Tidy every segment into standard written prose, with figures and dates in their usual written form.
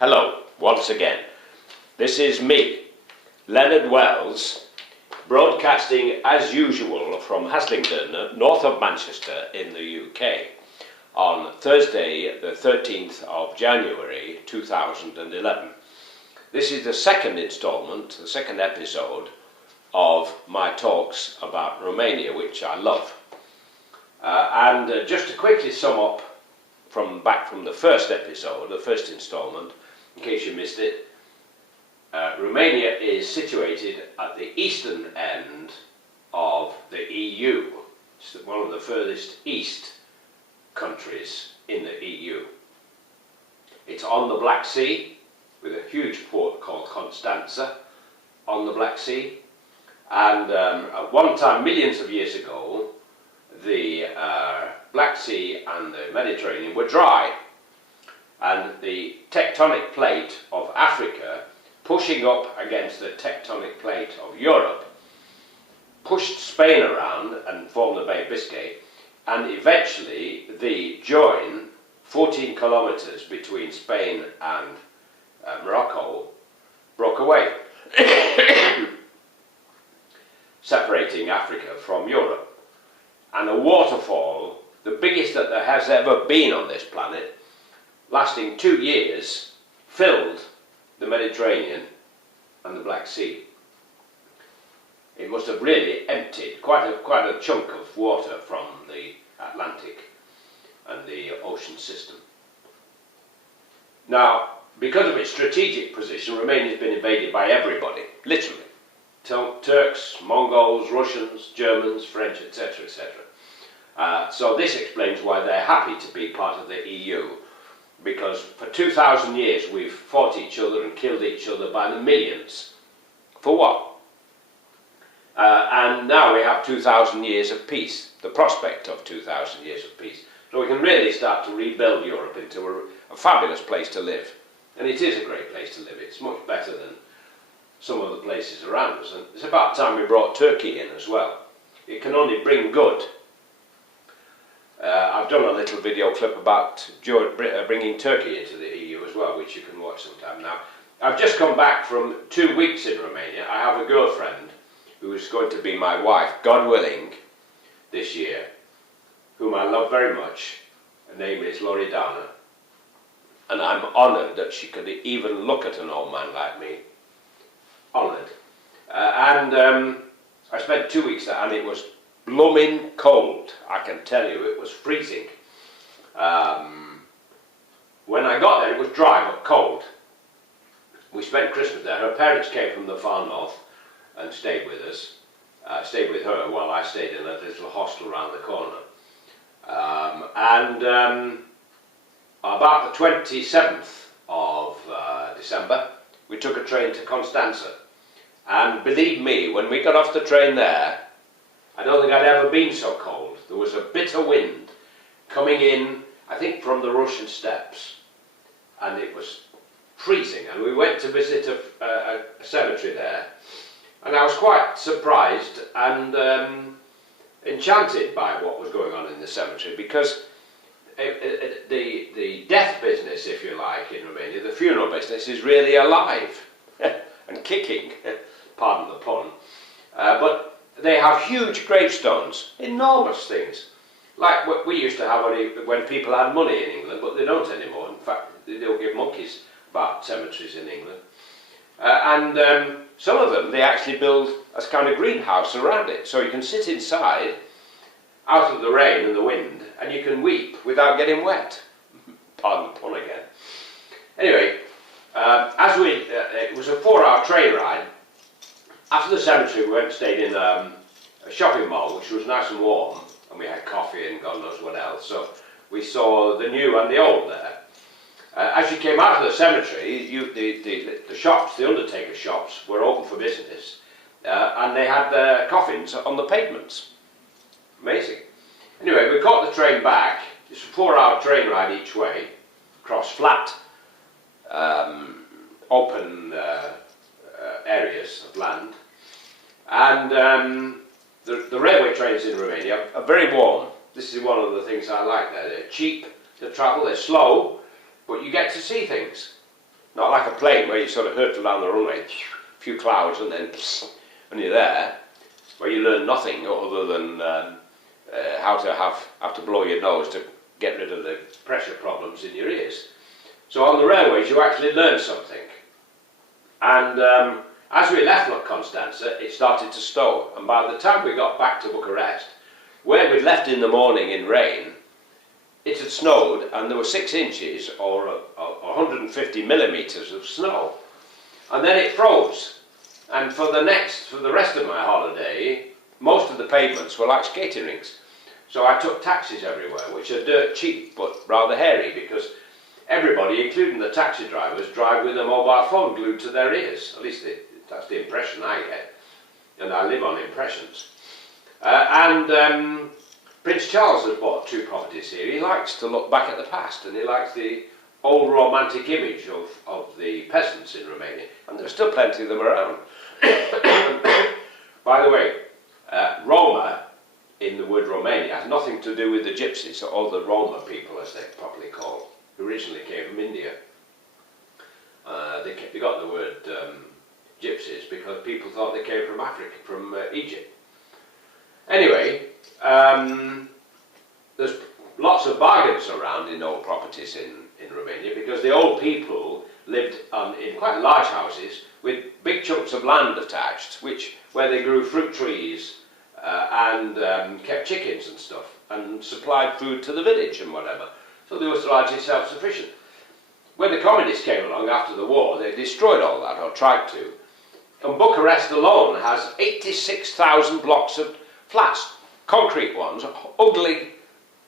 Hello, once again. This is me, Leonard Wells, broadcasting as usual from Haslington, north of Manchester in the UK, on Thursday the 13th of January 2011. This is the second instalment, the second episode of my talks about Romania, which I love. Just to quickly sum up back from the first episode, the first instalment, in case you missed it, Romania is situated at the eastern end of the EU. It's one of the furthest east countries in the EU. It's on the Black Sea, with a huge port called Constanța on the Black Sea. And at one time, millions of years ago, the Black Sea and the Mediterranean were dry, and the tectonic plate of Africa pushing up against the tectonic plate of Europe pushed Spain around and formed the Bay of Biscay, and eventually the join, 14 kilometers between Spain and Morocco, broke away, separating Africa from Europe. And a waterfall, the biggest that there has ever been on this planet, lasting 2 years, filled the Mediterranean and the Black Sea. It must have really emptied quite a chunk of water from the Atlantic and the ocean system. Now, because of its strategic position, Romania has been invaded by everybody, literally. Turks, Mongols, Russians, Germans, French, etc., etc. So this explains why they're happy to be part of the EU, because for 2,000 years we've fought each other and killed each other by the millions. For what? And now we have 2,000 years of peace, the prospect of 2,000 years of peace. So we can really start to rebuild Europe into a fabulous place to live. And it is a great place to live. It's much better than some of the places around us, and it's about time we brought Turkey in as well. It can only bring good. I've done a little video clip about bringing Turkey into the EU as well, which you can watch sometime. Now, I've just come back from 2 weeks in Romania. I have a girlfriend who is going to be my wife, God willing, this year, whom I love very much. Her name is Loredana, and I'm honoured that she could even look at an old man like me. Honoured. I spent 2 weeks there, and it was blooming cold. I can tell you, it was freezing. When I got there, it was dry but cold. We spent Christmas there. Her parents came from the far north and stayed with us. Stayed with her while I stayed in a little hostel around the corner. About the 27th of December, we took a train to Constanța. And believe me, when we got off the train there, I don't think I'd ever been so cold. There was a bitter wind coming in, I think from the Russian steppes, and it was freezing. And we went to visit a cemetery there, and I was quite surprised and enchanted by what was going on in the cemetery, because the death business, if you like, in Romania, the funeral business, is really alive and kicking, pardon the pun. But they have huge gravestones, enormous things, like what we used to have when people had money in England, but they don't anymore. In fact, they don't give monkeys about cemeteries in England. Some of them, they actually build a kind of greenhouse around it, so you can sit inside, out of the rain and the wind, and you can weep without getting wet. Pardon the pun again. Anyway, it was a 4-hour train ride. After the cemetery, we went and stayed in a shopping mall, which was nice and warm, and we had coffee and God knows what else. So we saw the new and the old there. As you came out of the cemetery, the shops, the undertaker shops, were open for business, and they had their coffins on the pavements. Amazing. Anyway, we caught the train back. It's a 4-hour train ride each way, across flat, open areas of land. And the railway trains in Romania are very warm. This is one of the things I like there. They're cheap to travel, they're slow, but you get to see things. Not like a plane where you sort of hurtle down the runway, a few clouds and then and you're there, where you learn nothing other than how to blow your nose to get rid of the pressure problems in your ears. So on the railways you actually learn something. And as we left La Constanța, it started to snow, and by the time we got back to Bucharest, where we'd left in the morning in rain, it had snowed, and there were 6 inches or 150 millimetres of snow. And then it froze. And for the rest of my holiday, most of the pavements were like skating rinks. So I took taxis everywhere, which are dirt cheap but rather hairy, because everybody, including the taxi drivers, drive with a mobile phone glued to their ears. At least that's the impression I get. And I live on impressions. Prince Charles has bought 2 properties here. He likes to look back at the past, and he likes the old romantic image of the peasants in Romania. And there's still plenty of them around. By the way, Roma, in the word Romania, has nothing to do with the gypsies, or the Roma people as they're properly called, who originally came from India. They got the word gypsies because people thought they came from Africa, from Egypt. Anyway, there's lots of bargains around in old properties in Romania, because the old people lived in quite large houses with big chunks of land attached, where they grew fruit trees and kept chickens and stuff, and supplied food to the village and whatever. So they were largely self-sufficient. When the communists came along after the war, they destroyed all that, or tried to. And Bucharest alone has 86,000 blocks of flats, concrete ones, ugly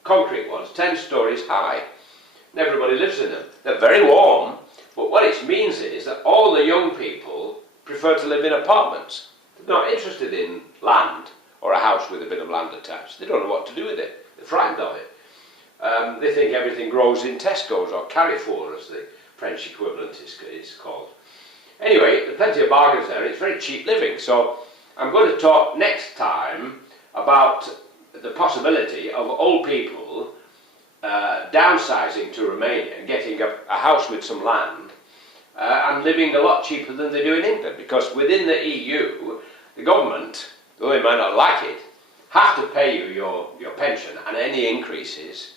concrete ones, 10 stories high. And everybody lives in them. They're very warm, but what it means is that all the young people prefer to live in apartments. They're not interested in land or a house with a bit of land attached. They don't know what to do with it. They're frightened of it. They think everything grows in Tesco's, or Carrefour as the French equivalent is called. Anyway, there's plenty of bargains there. It's very cheap living. So I'm going to talk next time about the possibility of old people downsizing to Romania and getting a house with some land and living a lot cheaper than they do in England, because within the EU, the government, though they might not like it, have to pay you your pension and any increases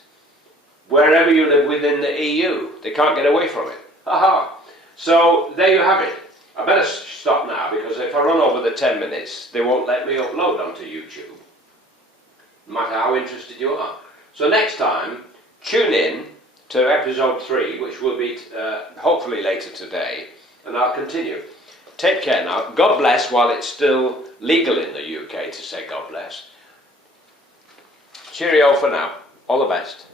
wherever you live within the EU. They can't get away from it. Aha! So there you have it. I better stop now, because if I run over the 10 minutes, they won't let me upload onto YouTube, no matter how interested you are. So next time, tune in to episode 3, which will be hopefully later today, and I'll continue. Take care now. God bless, while it's still legal in the UK to say God bless. Cheerio for now. All the best.